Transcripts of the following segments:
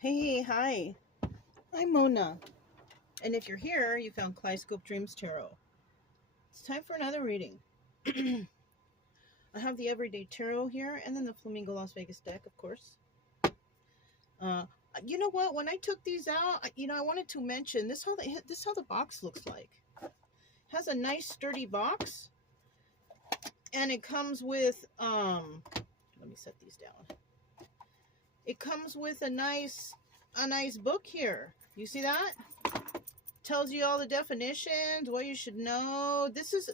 Hey, hi. I'm Mona. And if you're here, you found Kaleidoscope Dreams Tarot. It's time for another reading. I have the Everyday Tarot here and then the Flamingo Las Vegas deck, of course. Uh, you know what? When I took these out, I wanted to mention this how the box looks like. It has a nice sturdy box and it comes with let me set these down. It comes with a nice book here. You see that? Tells you all the definitions, what you should know. This is,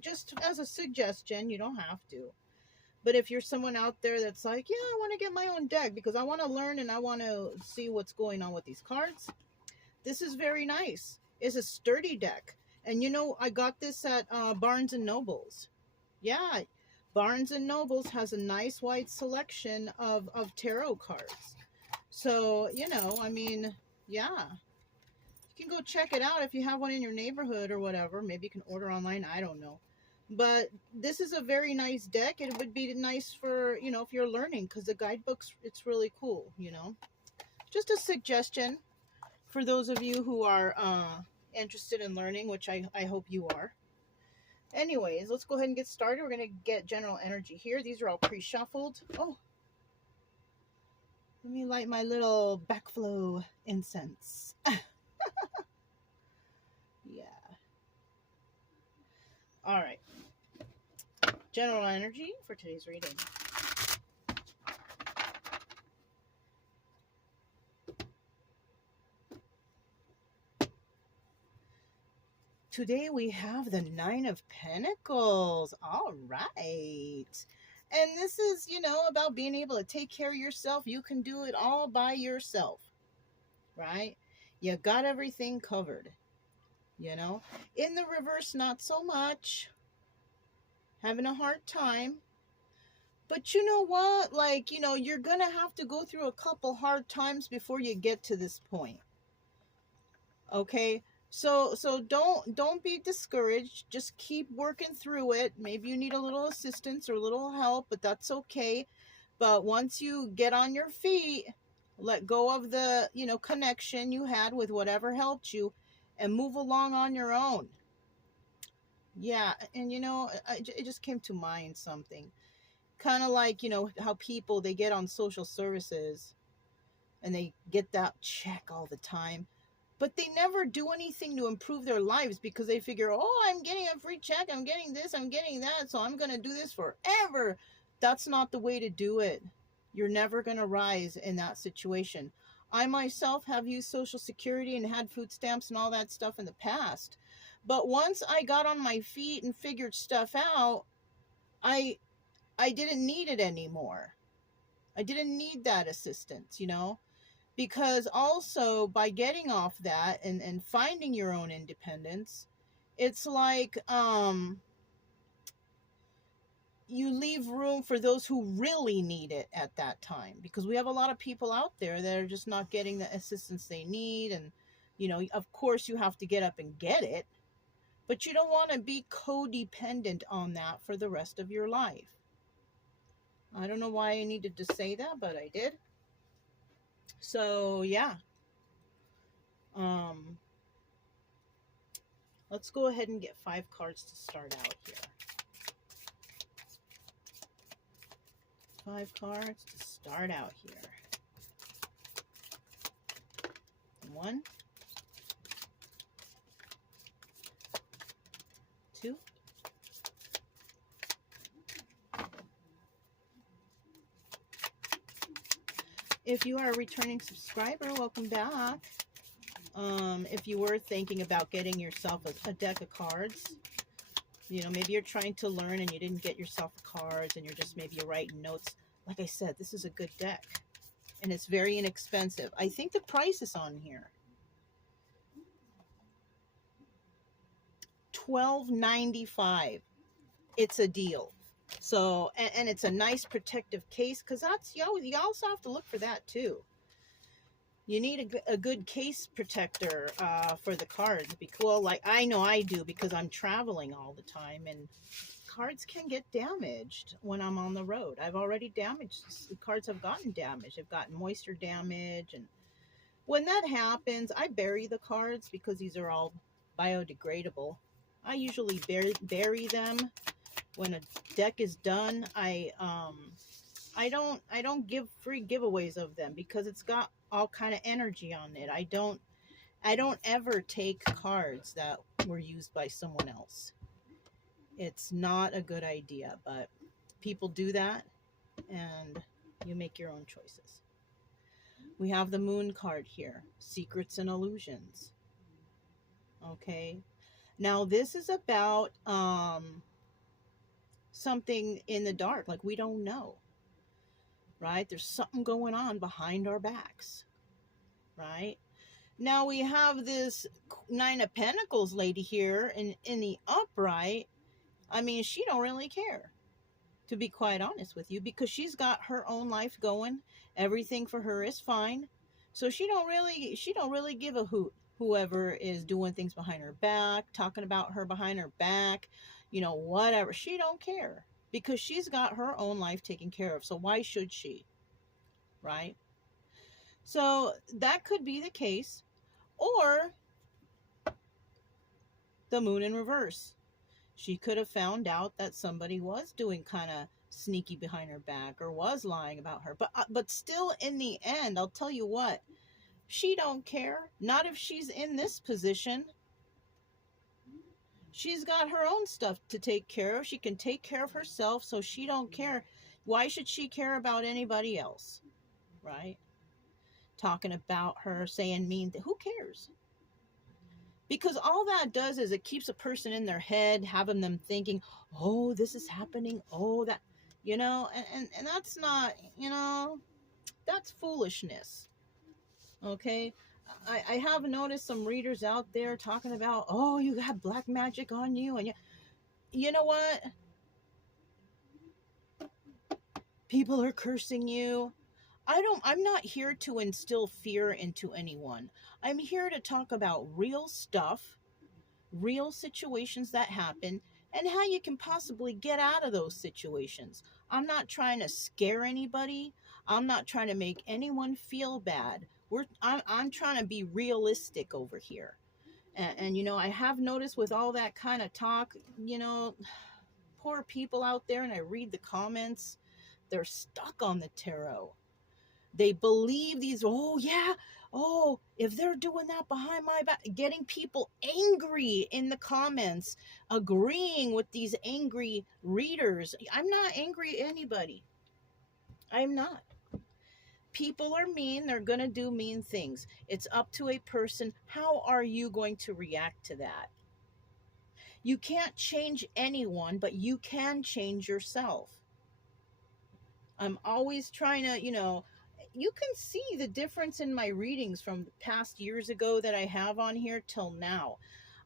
just as a suggestion, you don't have to. But if you're someone out there that's like, yeah, I want to get my own deck because I want to learn and I want to see what's going on with these cards, this is very nice. It's a sturdy deck. And I got this at Barnes and Nobles. Yeah, Barnes and Nobles has a nice wide selection of tarot cards. So, yeah. You can go check it out if you have one in your neighborhood or whatever. Maybe you can order online. I don't know. But this is a very nice deck. It would be nice for, if you're learning, because the guidebooks, it's really cool, Just a suggestion for those of you who are interested in learning, which I hope you are. Anyways, let's go ahead and get started. We're going to get general energy here. These are all pre-shuffled. Oh, let me light my little backflow incense. Yeah. All right. General energy for today's reading. Today we have the Nine of Pentacles. All right. And this is, about being able to take care of yourself. You can do it all by yourself, right? You got everything covered, In the reverse, not so much. Having a hard time. But you know what? You're going to have to go through a couple hard times before you get to this point. Okay? So don't be discouraged. Just keep working through it. Maybe you need a little assistance or a little help, but that's okay. But once you get on your feet, let go of the, connection you had with whatever helped you and move along on your own. Yeah, and it just came to mind something. Kind of like, how people, they get on social services and they get that check all the time. But they never do anything to improve their lives because they figure, oh, I'm getting a free check, I'm getting this, I'm getting that, so I'm going to do this forever. That's not the way to do it. You're never going to rise in that situation. I myself have used Social Security and had food stamps and all that stuff in the past. But once I got on my feet and figured stuff out, I didn't need it anymore. I didn't need that assistance, because also by getting off that and finding your own independence, it's like you leave room for those who really need it at that time, because we have a lot of people out there that are just not getting the assistance they need. And of course you have to get up and get it, but you don't want to be codependent on that for the rest of your life. I don't know why I needed to say that, but I did. So yeah, let's go ahead and get 5 cards to start out here. 5 cards to start out here. 1, 2, 3. If you are a returning subscriber, welcome back. If you were thinking about getting yourself a deck of cards, maybe you're trying to learn and you didn't get yourself cards and you're writing notes. Like I said, this is a good deck and it's very inexpensive. I think the price is on here. $12.95. It's a deal. So, and it's a nice protective case, because that's, you also have to look for that too. You need a good case protector for the cards. Well, like I know I do, because I'm traveling all the time and cards can get damaged when I'm on the road. I've already damaged, the cards have gotten damaged. They've gotten moisture damage. And when that happens, I bury the cards because these are all biodegradable. I usually bury them. When a deck is done, I don't give free giveaways of them because it's got all kind of energy on it. I don't ever take cards that were used by someone else. It's not a good idea, but people do that, and you make your own choices. We have the Moon card here, Secrets and Illusions. Okay. Now this is about something in the dark, like we don't know. Right? There's something going on behind our backs. Right? Now we have this Nine of Pentacles lady here in the upright. I mean, she don't really care, to be quite honest with you, because she's got her own life going. Everything for her is fine. So she don't really give a hoot whoever is doing things behind her back, talking about her behind her back, whatever. She don't care because she's got her own life taken care of. So why should she? Right? So that could be the case. Or the Moon in reverse. She could have found out that somebody was doing kind of sneaky behind her back or was lying about her. But still, in the end, I'll tell you what, she don't care. Not if she's in this position. She's got her own stuff to take care of. She can take care of herself, so she don't care. Why should she care about anybody else? Right? Talking about her, saying mean things. Who cares? Because all that does is it keeps a person in their head, having them thinking, oh, this is happening. Oh, that, and that's not, that's foolishness. Okay. I have noticed some readers out there talking about, oh, you have black magic on you. And you know what? People are cursing you. I'm not here to instill fear into anyone. I'm here to talk about real stuff, real situations that happen, and how you can possibly get out of those situations. I'm not trying to scare anybody. I'm not trying to make anyone feel bad. I'm trying to be realistic over here. And I have noticed with all that kind of talk, poor people out there, and I read the comments, they're stuck on the tarot. They believe these, oh yeah, oh, if they're doing that behind my back, getting people angry in the comments, agreeing with these angry readers. I'm not angry at anybody. I'm not. People are mean. They're going to do mean things. It's up to a person. How are you going to react to that? You can't change anyone, but you can change yourself. I'm always trying to, you can see the difference in my readings from the past years ago that I have on here till now.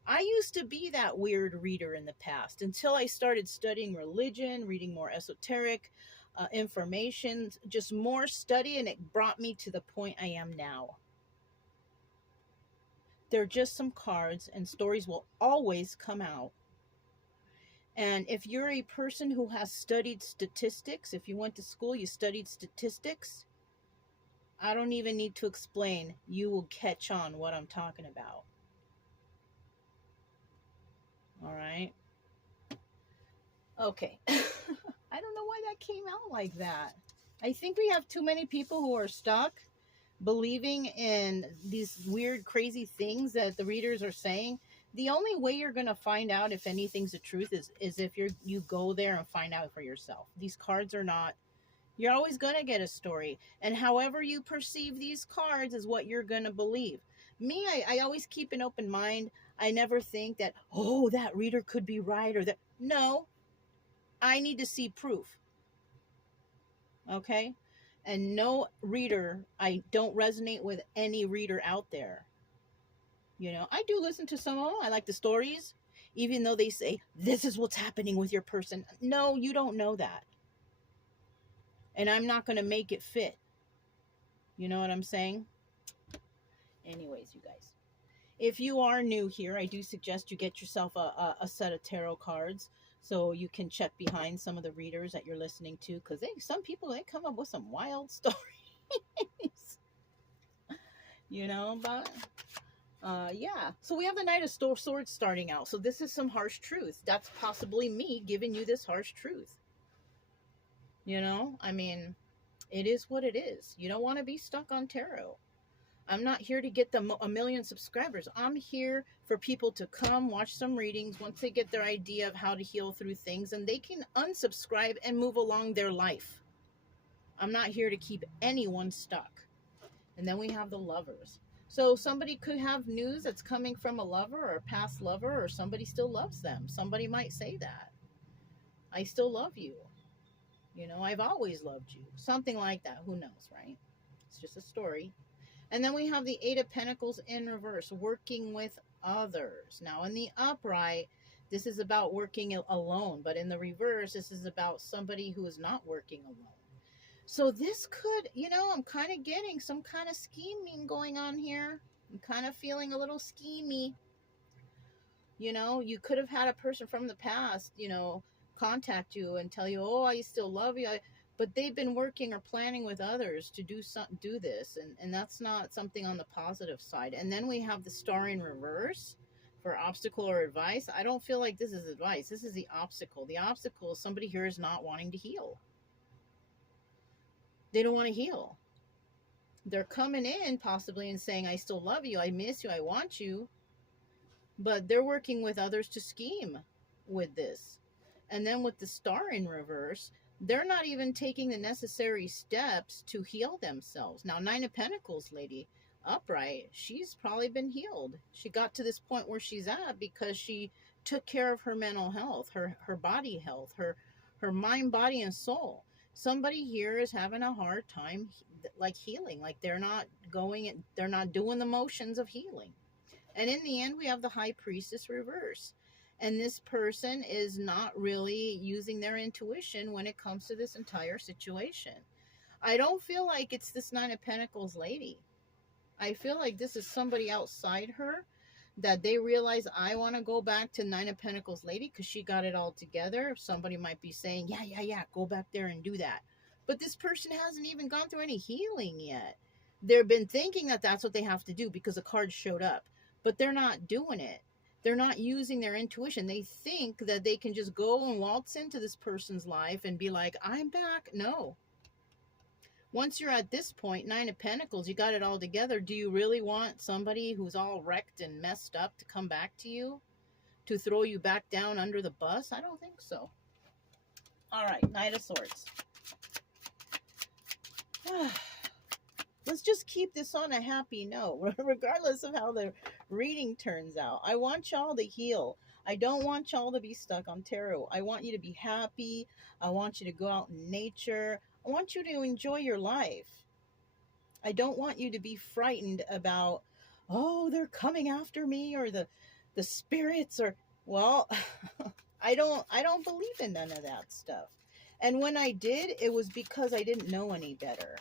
I used to be that weird reader in the past until I started studying religion, reading more esoteric information, just more study, and it brought me to the point I am now. They're just some cards, and stories will always come out. And if you're a person who has studied statistics, if you went to school, you studied statistics, I don't even need to explain. You will catch on what I'm talking about. All right. Okay. I don't know why that came out like that. I think we have too many people who are stuck believing in these weird, crazy things that the readers are saying. The only way you're going to find out if anything's the truth is if you go there and find out for yourself. These cards are not. You're always going to get a story. And however you perceive these cards is what you're going to believe. Me, I always keep an open mind. I never think that, oh, that reader could be right or that. No, I need to see proof. Okay? And no reader, I don't resonate with any reader out there. I do listen to some of them. I like the stories, even though they say, this is what's happening with your person. No, you don't know that. And I'm not going to make it fit. You know what I'm saying? Anyways, you guys. If you are new here, I do suggest you get yourself a set of tarot cards So you can check behind some of the readers that you're listening to, because some people, they come up with some wild stories, but yeah. So we have the Knight of Swords starting out. So this is some harsh truth. That's possibly me giving you this harsh truth. I mean, it is what it is. You don't want to be stuck on tarot. I'm not here to get a million subscribers. I'm here for people to come watch some readings once they get their idea of how to heal through things, and they can unsubscribe and move along their life. I'm not here to keep anyone stuck. And then we have the Lovers. So somebody could have news that's coming from a lover or a past lover, or somebody still loves them. Somebody might say that. I still love you. I've always loved you. Something like that. Who knows, right? It's just a story. And then we have the Eight of Pentacles in reverse, working with others. Now, in the upright, this is about working alone. But in the reverse, this is about somebody who is not working alone. So this could, I'm kind of getting some kind of scheming going on here. I'm kind of feeling a little schemy. You could have had a person from the past, contact you and tell you, oh, I still love you. But they've been working or planning with others to do this. And that's not something on the positive side. And then we have the Star in reverse for obstacle or advice. I don't feel like this is advice. This is the obstacle. The obstacle is somebody here is not wanting to heal. They don't want to heal. They're coming in possibly and saying, I still love you. I miss you. I want you. But they're working with others to scheme with this. And then with the Star in reverse, they're not even taking the necessary steps to heal themselves. Now, Nine of Pentacles lady, upright, she's probably been healed. She got to this point where she's at because she took care of her mental health, her body health, her mind, body, and soul. Somebody here is having a hard time healing, like they're not doing the motions of healing. And in the end, we have the High Priestess reverse. And this person is not really using their intuition when it comes to this entire situation. I don't feel like it's this Nine of Pentacles lady. I feel like this is somebody outside her that they realize, I want to go back to Nine of Pentacles lady because she got it all together. Somebody might be saying, yeah, go back there and do that. But this person hasn't even gone through any healing yet. They've been thinking that that's what they have to do because the cards showed up. But they're not doing it. They're not using their intuition. They think that they can just go and waltz into this person's life and be like, I'm back. No. Once you're at this point, Nine of Pentacles, you got it all together. Do you really want somebody who's all wrecked and messed up to come back to you? To throw you back down under the bus? I don't think so. All right, Knight of Swords. Let's just keep this on a happy note, regardless of how the reading turns out. I want y'all to heal. I don't want y'all to be stuck on tarot. I want you to be happy. I want you to go out in nature. I want you to enjoy your life. I don't want you to be frightened about, oh, they're coming after me, or the spirits are, well, I don't believe in none of that stuff. And when I did, it was because I didn't know any better.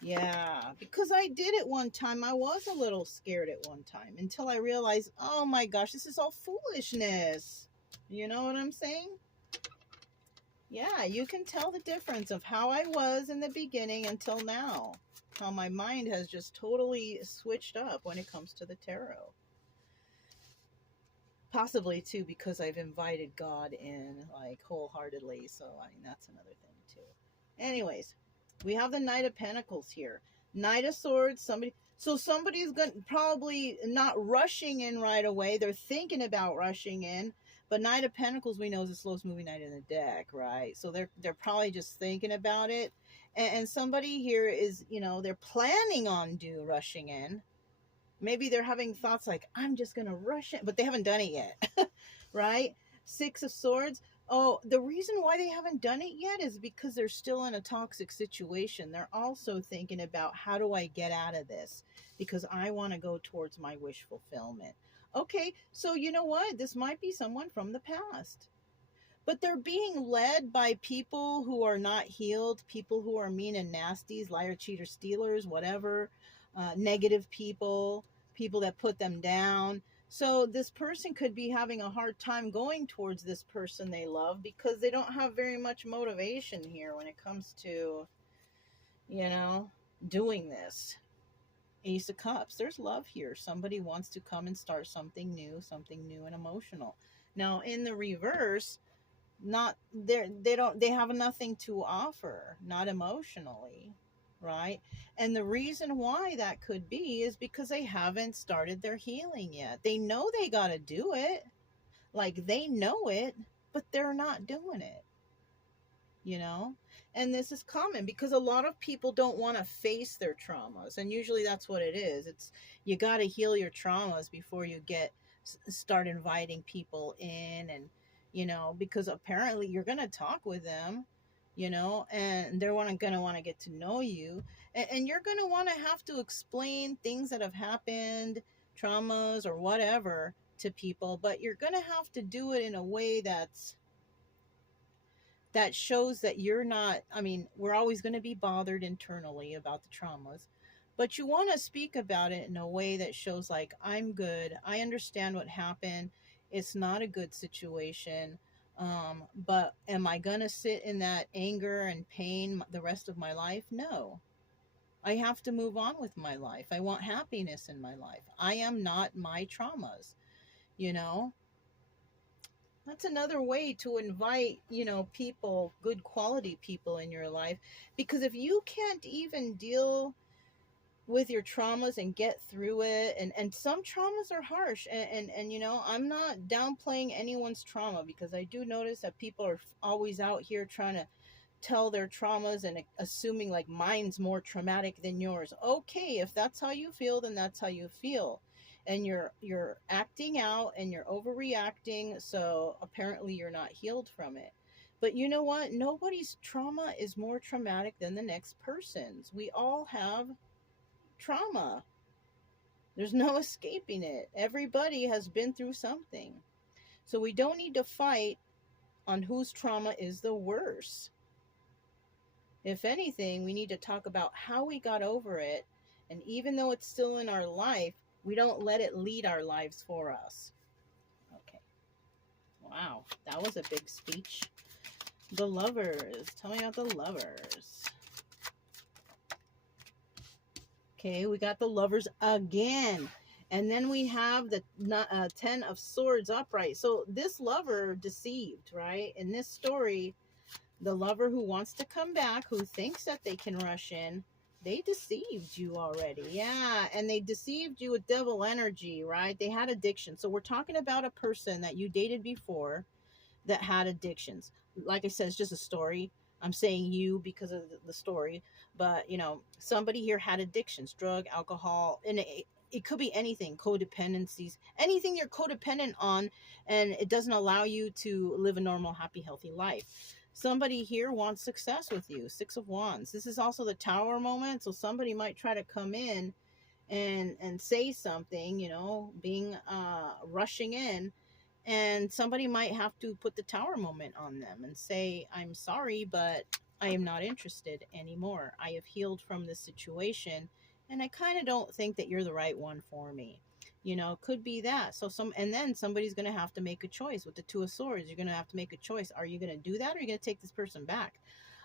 Yeah, because I did it one time. I was a little scared at one time until I realized, oh my gosh, this is all foolishness. You know what I'm saying? Yeah, you can tell the difference of how I was in the beginning until now. How my mind has just totally switched up when it comes to the tarot. Possibly, too, because I've invited God in, wholeheartedly. So, that's another thing, too. Anyways. We have the Knight of Pentacles here. Knight of Swords, somebody's probably not rushing in right away. They're thinking about rushing in. But Knight of Pentacles, we know, is the slowest moving knight in the deck, right? So they're probably just thinking about it. And somebody here is, they're planning on rushing in. Maybe they're having thoughts like, I'm just going to rush in. But they haven't done it yet, right? Six of Swords. Oh, the reason why they haven't done it yet is because they're still in a toxic situation. They're also thinking about, how do I get out of this? Because I want to go towards my wish fulfillment. Okay, so you know what? This might be someone from the past. But they're being led by people who are not healed, people who are mean and nasties, liar, cheater, stealers, whatever, negative people, people that put them down. So this person could be having a hard time going towards this person they love because they don't have very much motivation here when it comes to, you know, doing this. Ace of Cups, there's love here. Somebody wants to come and start something new and emotional. Now in the reverse, not they have nothing to offer, not emotionally, right? And the reason why that could be is because they haven't started their healing yet. They know they got to do it, like they know it, but they're not doing it, you know. And this is common because a lot of people don't want to face their traumas, and usually that's what it is. It's, you got to heal your traumas before you get start inviting people in, and you know, because apparently you're going to talk with them, you know, and they're going to want to get to know you, and you're going to want to have to explain things that have happened, traumas or whatever, to people, but you're going to have to do it in a way that shows that you're not, I mean, we're always going to be bothered internally about the traumas, but you want to speak about it in a way that shows like, I'm good, I understand what happened, it's not a good situation, but am I going to sit in that anger and pain the rest of my life? No. I have to move on with my life. I want happiness in my life. I am not my traumas, you know. That's another way to invite, you know, people, good quality people in your life. Because if you can't even deal with your traumas and get through it, and some traumas are harsh, and you know, I'm not downplaying anyone's trauma, because I do notice that people are always out here trying to tell their traumas and assuming like mine's more traumatic than yours. Okay, if that's how you feel, then that's how you feel. And you're acting out and you're overreacting, so apparently you're not healed from it. But you know what? Nobody's trauma is more traumatic than the next person's. We all have trauma. There's no escaping it. Everybody has been through something. So we don't need to fight on whose trauma is the worst. If anything, we need to talk about how we got over it. And even though it's still in our life, we don't let it lead our lives for us. Okay. Wow. That was a big speech. The Lovers. Tell me about the Lovers. Okay, we got the Lovers again. And then we have the Ten of Swords upright. So this lover deceived, right? In this story, the lover who wants to come back, who thinks that they can rush in, they deceived you already. Yeah, and they deceived you with devil energy, right? They had addiction. So we're talking about a person that you dated before that had addictions. Like I said, it's just a story. I'm saying you because of the story. But, you know, somebody here had addictions, drug, alcohol, and it could be anything, codependencies, anything you're codependent on, and it doesn't allow you to live a normal, happy, healthy life. Somebody here wants success with you. Six of Wands. This is also the Tower moment. So somebody might try to come in and say something, you know, being rushing in, and somebody might have to put the Tower moment on them and say, I'm sorry, but I am not interested anymore. I have healed from this situation, and I kind of don't think that you're the right one for me. You know, could be that. So and then somebody's going to have to make a choice with the Two of Swords. You're going to have to make a choice. Are you going to do that, or are you going to take this person back?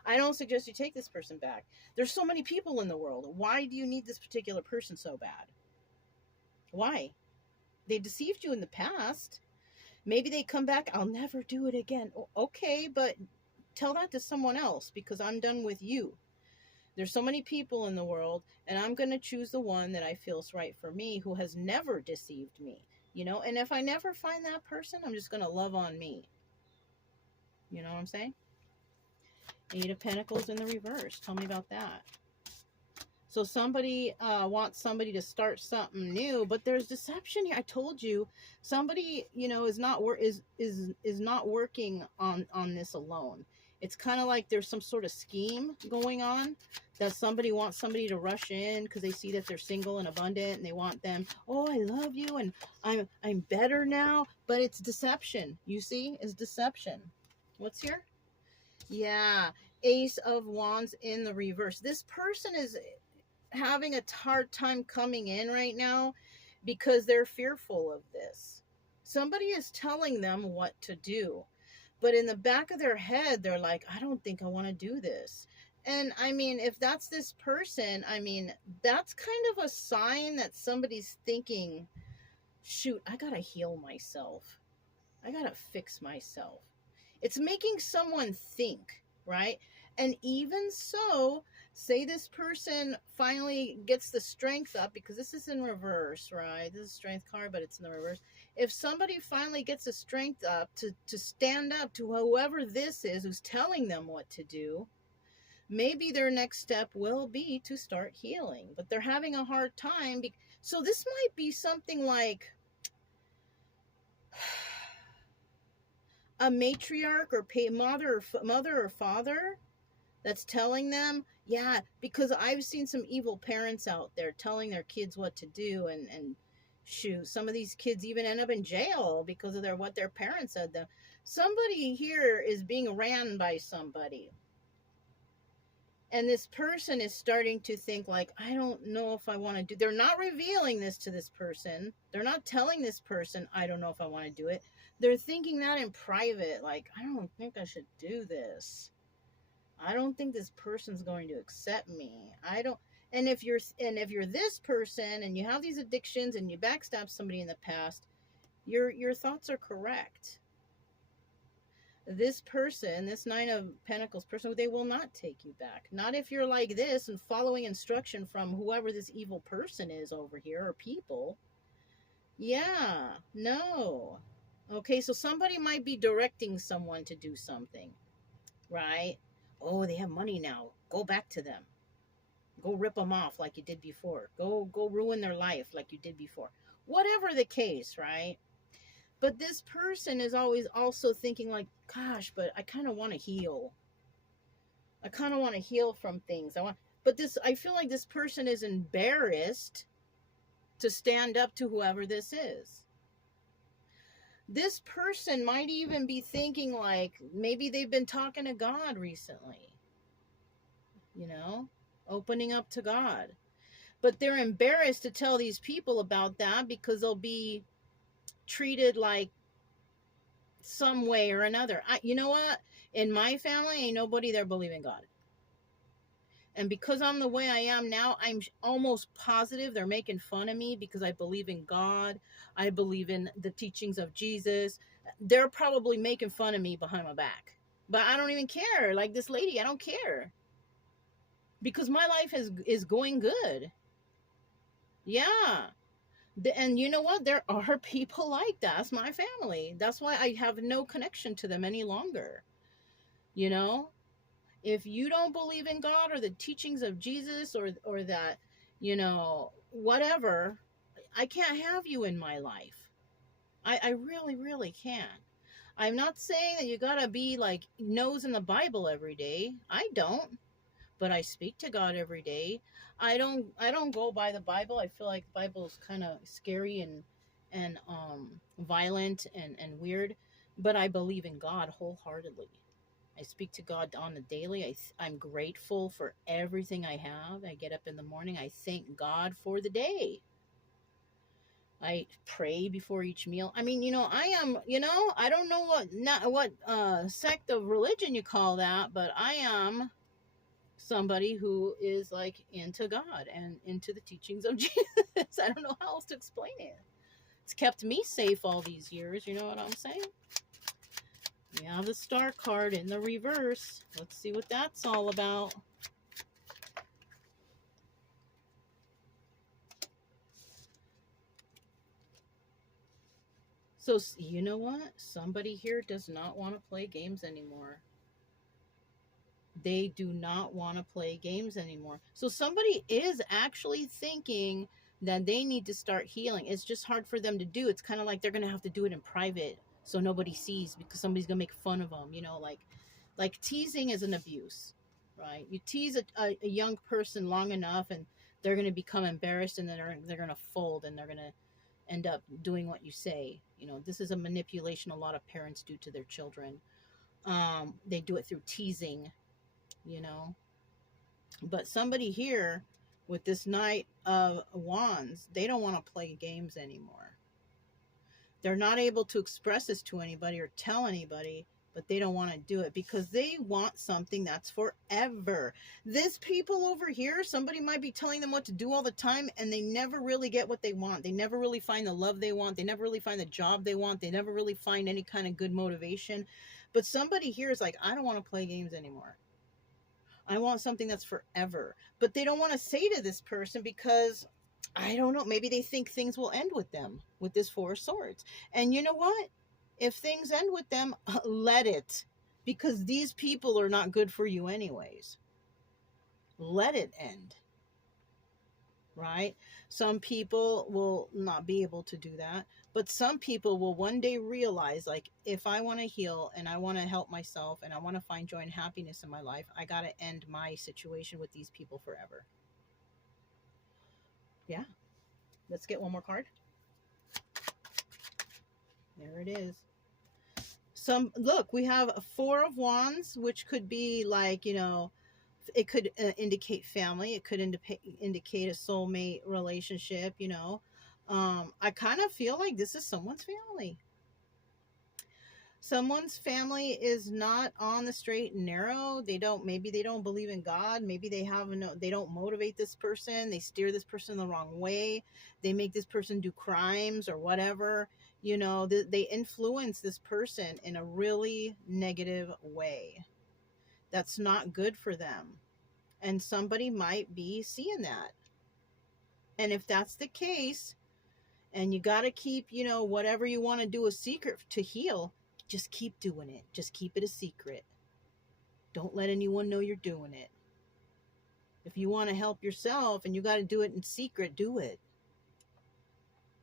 I don't suggest you take this person back. There's so many people in the world. Why do you need this particular person so bad? Why? They deceived you in the past. Maybe they come back, I'll never do it again. Okay, but tell that to someone else, because I'm done with you. There's so many people in the world, and I'm going to choose the one that I feel is right for me, who has never deceived me, you know? And if I never find that person, I'm just going to love on me. You know what I'm saying? Eight of Pentacles in the reverse. Tell me about that. So somebody wants somebody to start something new, but there's deception here. I told you, somebody, you know, is not working on this alone. It's kind of like there's some sort of scheme going on, that somebody wants somebody to rush in because they see that they're single and abundant, and they want them, oh, I love you and I'm better now. But it's deception. You see, it's deception. What's here? Yeah, Ace of Wands in the reverse. This person is having a hard time coming in right now, because they're fearful of this. Somebody is telling them what to do, but in the back of their head, they're like, I don't think I want to do this. And I mean, if that's this person, I mean, that's kind of a sign that somebody's thinking, shoot, I gotta heal myself. I gotta fix myself. It's making someone think, right? And even so, say this person finally gets the strength up, because this is in reverse, right? This is a strength card, but it's in the reverse. If somebody finally gets the strength up to stand up to whoever this is who's telling them what to do, maybe their next step will be to start healing. But they're having a hard time. So this might be something like a matriarch or mother or father that's telling them, yeah, because I've seen some evil parents out there telling their kids what to do, and shoot, some of these kids even end up in jail because of what their parents said them. Somebody here is being ran by somebody, and this person is starting to think like, I don't know if I want to do. They're not revealing this to this person. They're not telling this person, I don't know if I want to do it. They're thinking that in private, like, I don't think I should do this. I don't think this person's going to accept me. I don't. And if you're this person and you have these addictions and you backstab somebody in the past, your thoughts are correct. This person, this Nine of Pentacles person, they will not take you back. Not if you're like this and following instruction from whoever this evil person is over here, or people. Yeah, no. Okay, so somebody might be directing someone to do something, right? Oh, they have money now. Go back to them. Go rip them off like you did before. Go ruin their life like you did before. Whatever the case, right? But this person is always also thinking like, gosh, but I kind of want to heal. I kind of want to heal from things. I feel like this person is embarrassed to stand up to whoever this is. This person might even be thinking like, maybe they've been talking to God recently. You know, opening up to God. But they're embarrassed to tell these people about that because they'll be treated like some way or another. You know what? In my family, ain't nobody there believing God. And because I'm the way I am now, I'm almost positive they're making fun of me because I believe in God. I believe in the teachings of Jesus. They're probably making fun of me behind my back. But I don't even care. Like this lady, I don't care. Because my life is going good. Yeah. And you know what? There are people like that. That's my family. That's why I have no connection to them any longer. You know? If you don't believe in God or the teachings of Jesus or that, you know, whatever, I can't have you in my life. I really, really can't. I'm not saying that you gotta be like nose in the Bible every day. I don't. But I speak to God every day. I don't go by the Bible. I feel like the Bible is kind of scary and violent and weird, but I believe in God wholeheartedly. I speak to God on the daily. I'm grateful for everything I have. I get up in the morning. I thank God for the day. I pray before each meal. I mean, you know, I am, you know, I don't know what sect of religion you call that, but I am somebody who is like into God and into the teachings of Jesus. I don't know how else to explain it. It's kept me safe all these years. You know what I'm saying? We have the Star card in the reverse. Let's see what that's all about. So, you know what? Somebody here does not want to play games anymore. They do not want to play games anymore. So somebody is actually thinking that they need to start healing. It's just hard for them to do. It's kind of like they're going to have to do it in private so nobody sees because somebody's going to make fun of them. You know, like teasing is an abuse, right? You tease a young person long enough and they're going to become embarrassed and then they're going to fold and they're going to end up doing what you say. You know, this is a manipulation a lot of parents do to their children. They do it through teasing, you know. But somebody here With this Knight of Wands, they don't want to play games anymore. They're not able to express this to anybody or tell anybody, but they don't want to do it because they want something that's forever. This people over here, somebody might be telling them what to do all the time, and they never really get what they want. They never really find the love they want. They never really find the job they want. They never really find any kind of good motivation. But somebody here is like, I don't want to play games anymore. I want something that's forever. But they don't want to say to this person because, I don't know, maybe they think things will end with them with this Four of Swords. And you know what? If things end with them, let it. Because these people are not good for you anyways. Let it end. Right? Some people will not be able to do that. But some people will one day realize, like, if I want to heal and I want to help myself and I want to find joy and happiness in my life, I got to end my situation with these people forever. Yeah. Let's get one more card. There it is. Look, we have a Four of Wands, which could be like, you know, it could indicate family. It could indicate a soulmate relationship, you know. I kind of feel like this is someone's family. Someone's family is not on the straight and narrow. Maybe they don't believe in God. Maybe they don't motivate this person. They steer this person the wrong way. They make this person do crimes or whatever. You know, they influence this person in a really negative way. That's not good for them. And somebody might be seeing that. And if that's the case, and you got to keep, you know, whatever you want to do a secret to heal, just keep doing it. Just keep it a secret. Don't let anyone know you're doing it. If you want to help yourself and you got to do it in secret, do it.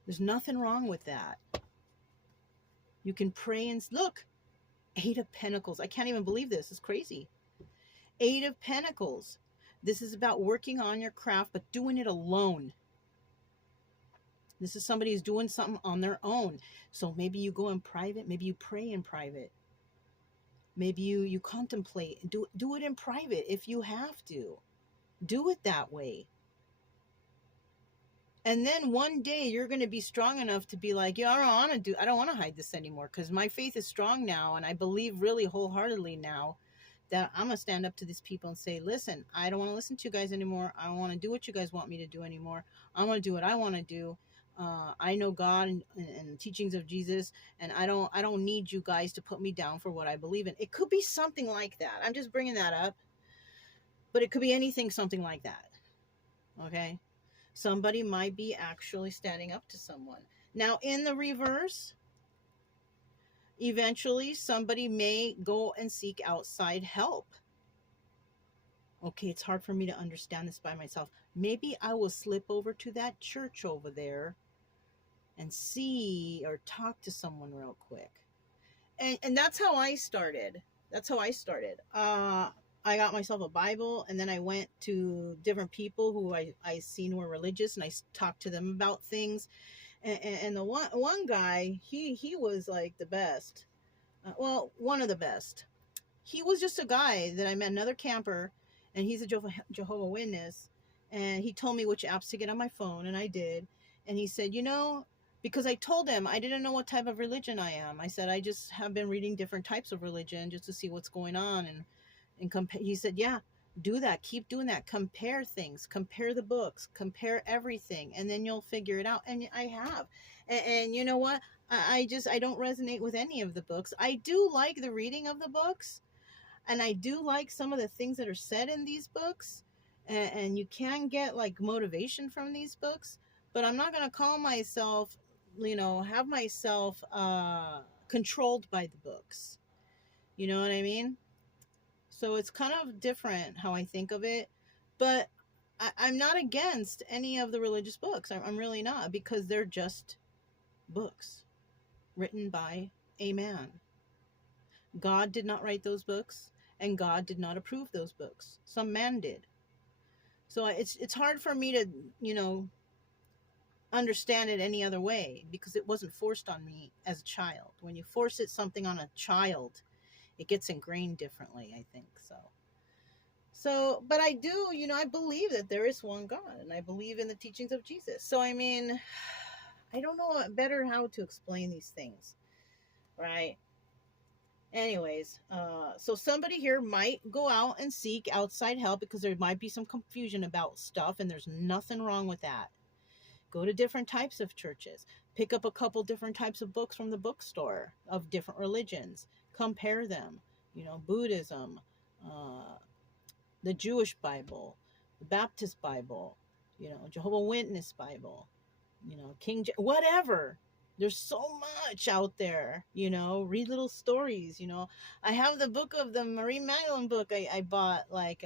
There's nothing wrong with that. You can pray and look. 8 of Pentacles. I can't even believe this. It's crazy. 8 of Pentacles. This is about working on your craft, but doing it alone. This is somebody who's doing something on their own. So maybe you go in private. Maybe you pray in private. Maybe you contemplate. Do it in private if you have to. Do it that way. And then one day you're going to be strong enough to be like, yeah, I don't want to hide this anymore because my faith is strong now. And I believe really wholeheartedly now that I'm going to stand up to these people and say, listen, I don't want to listen to you guys anymore. I don't want to do what you guys want me to do anymore. I want to do what I want to do. I know God and teachings of Jesus, and I don't need you guys to put me down for what I believe in. It could be something like that. I'm just bringing that up, but it could be anything, something like that. Okay. Somebody might be actually standing up to someone. Now, in the reverse, eventually somebody may go and seek outside help. Okay, it's hard for me to understand this by myself. Maybe I will slip over to that church over there and see or talk to someone real quick. And that's how I started. I got myself a Bible, and then I went to different people who I seen were religious, and I talked to them about things. And the one guy, he was like the best. Well, one of the best. He was just a guy that I met, another camper, and he's a Jehovah Witness. And he told me which apps to get on my phone, and I did. And he said, you know, because I told him I didn't know what type of religion I am. I said, I just have been reading different types of religion just to see what's going on. And compare. He said, yeah, do that. Keep doing that. Compare things. Compare the books. Compare everything. And then you'll figure it out. And I have. And you know what? I don't resonate with any of the books. I do like the reading of the books. And I do like some of the things that are said in these books. And you can get like motivation from these books. But I'm not going to call myself, you know, have myself controlled by the books. You know what I mean? So it's kind of different how I think of it. But I'm not against any of the religious books. I'm really not, because they're just books written by a man. God did not write those books, and God did not approve those books. Some man did. So it's hard for me to, you know, understand it any other way, because it wasn't forced on me as a child. When you force something on a child, it gets ingrained differently, I think. So, but I do, I believe that there is one God, and I believe in the teachings of Jesus. So, I mean, I don't know better how to explain these things, right? Anyways, so somebody here might go out and seek outside help because there might be some confusion about stuff, and there's nothing wrong with that. Go to different types of churches. Pick up a couple different types of books from the bookstore of different religions. Compare them. Buddhism, the Jewish Bible, the Baptist Bible, Jehovah's Witness Bible, whatever. There's so much out there, read little stories, I have the book of the Marie Magdalene book I bought like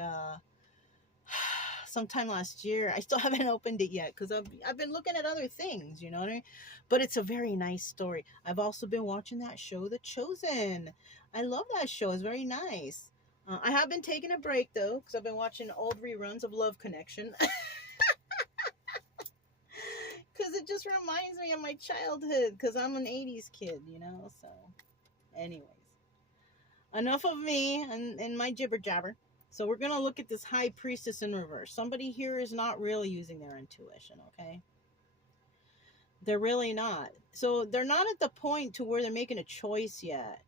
sometime last year. I still haven't opened it yet because I've been looking at other things, you know what I mean? But it's a very nice story. I've also been watching that show, The Chosen. I love that show. It's very nice. I have been taking a break though because I've been watching old reruns of Love Connection. Because it just reminds me of my childhood because I'm an 80s kid, so anyways. Enough of me and my jibber jabber. So we're going to look at this high priestess in reverse. Somebody here is not really using their intuition, okay? They're really not. So they're not at the point to where they're making a choice yet.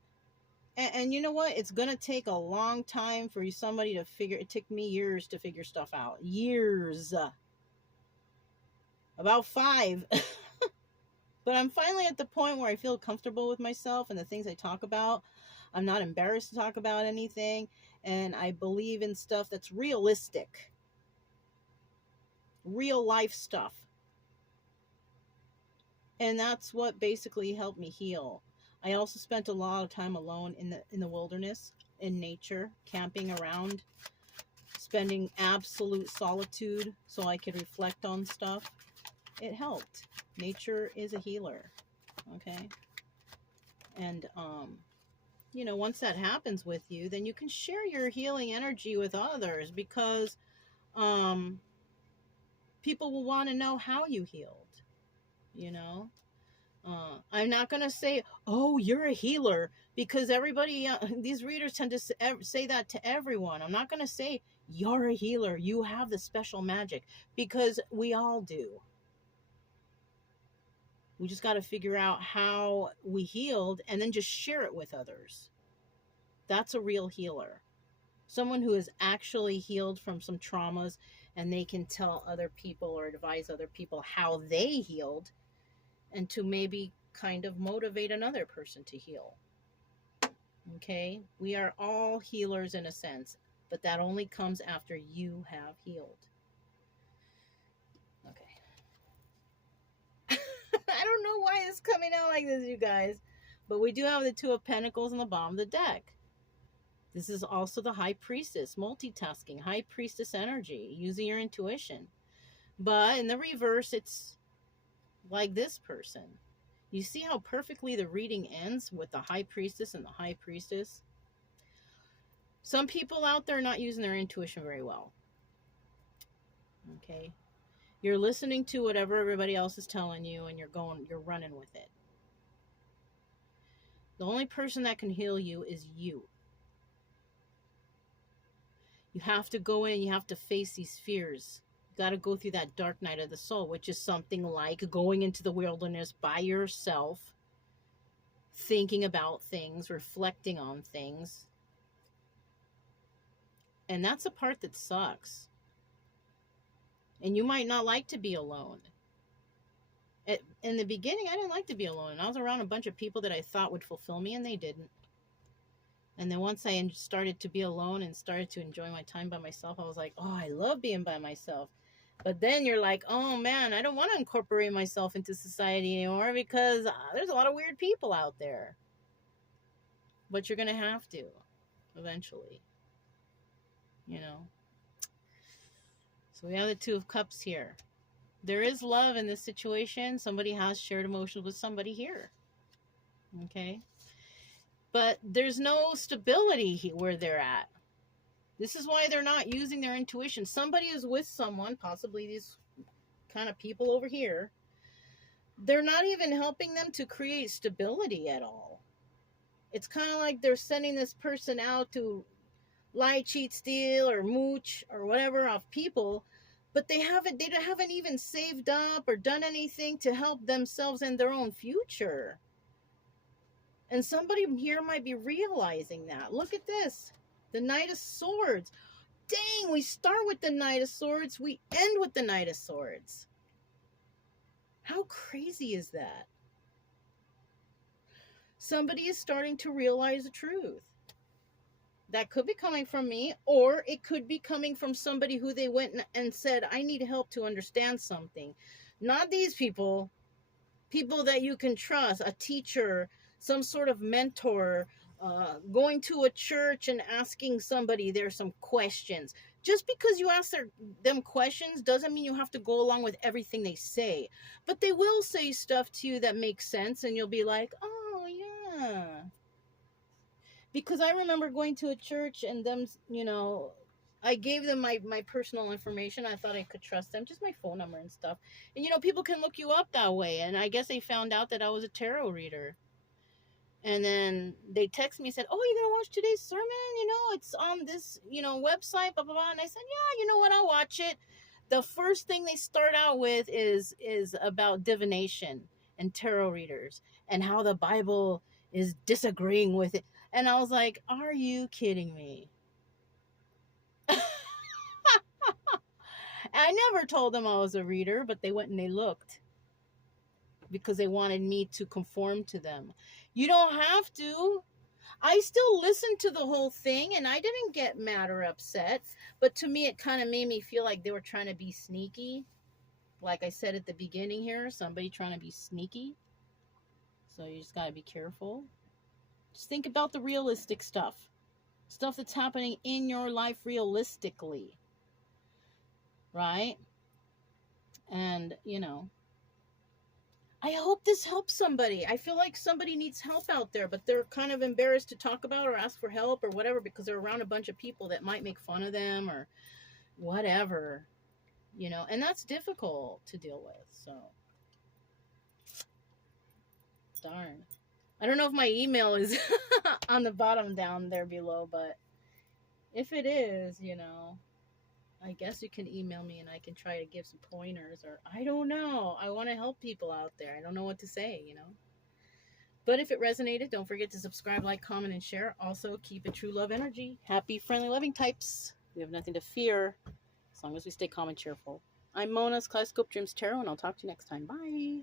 And you know what? It's going to take a long time for somebody to figure. It took me years to figure stuff out. Years. About 5. But I'm finally at the point where I feel comfortable with myself and the things I talk about. I'm not embarrassed to talk about anything. And I believe in stuff that's realistic. Real life stuff. And that's what basically helped me heal. I also spent a lot of time alone in the wilderness, in nature, camping around, spending absolute solitude so I could reflect on stuff. It helped. Nature is a healer. Okay? And once that happens with you, then you can share your healing energy with others because people will want to know how you healed. I'm not going to say, oh, you're a healer, because everybody, these readers tend to say that to everyone. I'm not going to say, you're a healer, you have the special magic, because we all do. We just got to figure out how we healed and then just share it with others. That's a real healer. Someone who has actually healed from some traumas and they can tell other people or advise other people how they healed and to maybe kind of motivate another person to heal. Okay? We are all healers in a sense, but that only comes after you have healed. Okay. I don't know why it's coming out like this, you guys, but we do have the Two of Pentacles on the bottom of the deck. This is also the High Priestess, multitasking, High Priestess energy, using your intuition. But in the reverse, it's like this person. You see how perfectly the reading ends with the High Priestess and the High Priestess? Some people out there are not using their intuition very well. Okay? You're listening to whatever everybody else is telling you and you're running with it. The only person that can heal you is you. You have to go in and you have to face these fears. You got to go through that dark night of the soul, which is something like going into the wilderness by yourself, thinking about things, reflecting on things. And that's the part that sucks. And you might not like to be alone. In the beginning, I didn't like to be alone. I was around a bunch of people that I thought would fulfill me, and they didn't. And then once I started to be alone and started to enjoy my time by myself, I was like, oh, I love being by myself. But then you're like, oh man, I don't want to incorporate myself into society anymore because there's a lot of weird people out there. But you're going to have to eventually, So we have the Two of Cups here. There is love in this situation. Somebody has shared emotions with somebody here. Okay? But there's no stability where they're at. This is why they're not using their intuition. Somebody is with someone, possibly these kind of people over here. They're not even helping them to create stability at all. It's kind of like they're sending this person out to lie, cheat, steal, or mooch or whatever off people, but they haven't even saved up or done anything to help themselves in their own future. And somebody here might be realizing that. Look at this. The Knight of Swords. Dang, we start with the Knight of Swords, we end with the Knight of Swords. How crazy is that? Somebody is starting to realize the truth. That could be coming from me, or it could be coming from somebody who they went and said, I need help to understand something. Not these people. People that you can trust, a teacher, some sort of mentor, going to a church and asking somebody there's some questions. Just because you ask them questions doesn't mean you have to go along with everything they say. But they will say stuff to you that makes sense, and you'll be like, oh, yeah. Because I remember going to a church and them, I gave them my personal information. I thought I could trust them, just my phone number and stuff. And, people can look you up that way. And I guess they found out that I was a tarot reader. And then they text me and said, oh, you're going to watch today's sermon? It's on this, website, blah, blah, blah. And I said, yeah, you know what? I'll watch it. The first thing they start out with is about divination and tarot readers and how the Bible is disagreeing with it. And I was like, are you kidding me? I never told them I was a reader, but they went and they looked because they wanted me to conform to them. You don't have to. I still listened to the whole thing and I didn't get mad or upset, but to me it kind of made me feel like they were trying to be sneaky. Like I said at the beginning here, somebody trying to be sneaky. So you just got to be careful. Just think about the realistic stuff. Stuff that's happening in your life realistically. Right? And, I hope this helps somebody. I feel like somebody needs help out there, but they're kind of embarrassed to talk about or ask for help or whatever because they're around a bunch of people that might make fun of them or whatever, and that's difficult to deal with. So, darn. I don't know if my email is on the bottom down there below, but if it is, I guess you can email me and I can try to give some pointers, or I don't know. I want to help people out there. I don't know what to say, But if it resonated, don't forget to subscribe, like, comment, and share. Also, keep it true love energy. Happy, friendly, loving types. We have nothing to fear as long as we stay calm and cheerful. I'm Mona's Kaleidoscope Dreams Tarot, and I'll talk to you next time. Bye.